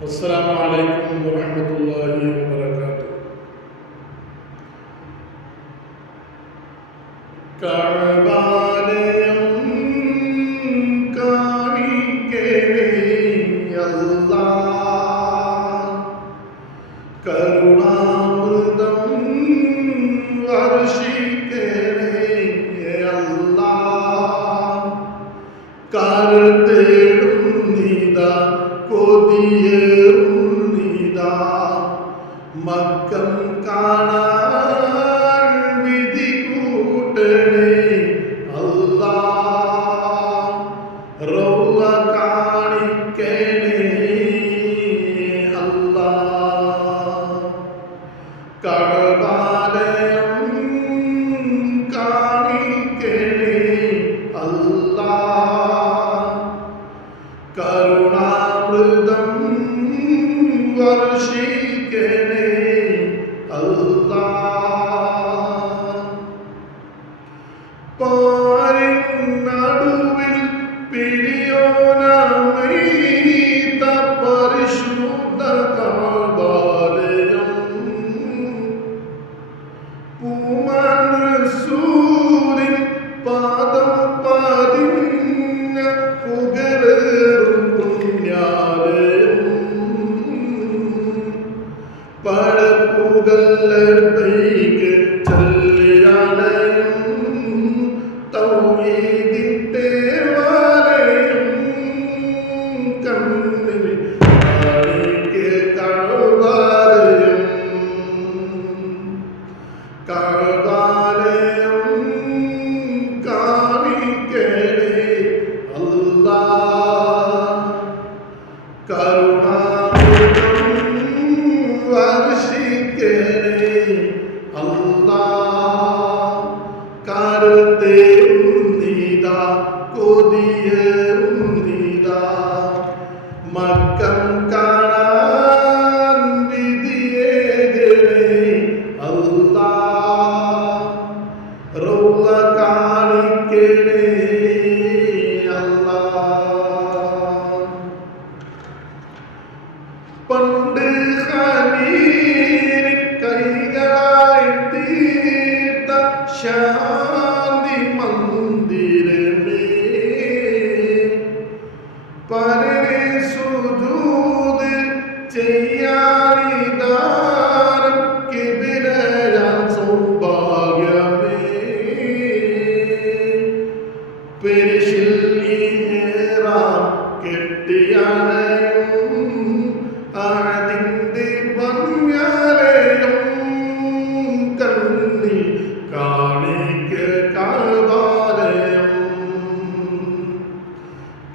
السلام علیکم ورحمۃ اللہ وبرکاتہ۔ کربال کاری کے اللہ കൊതിയേറും നീതാ മക്കം കാണാൻ വിധി കൂട്ടണേ അല്ലാ റൗള കാണിക്കണേ കരുണാമൃതം വർഷിക്കണേ പാരിൻ നടുവിൽ പിരിയോനമീത പരിശുദ്ധ കാബാലയം പൂമാൻ റസൂലിൻ പാദം പടപ്പുകല്ലടത്തേക്ക് ചൊല്ലിയാലയം തൗഹീദിന്റെ വാലയം കണ്ണിൽ കാണിക്ക് കഴുവാലയം കഴുവാലയം പണ്ട് ഹനീർ കൈകളായി തീർത്ത ശാന്തി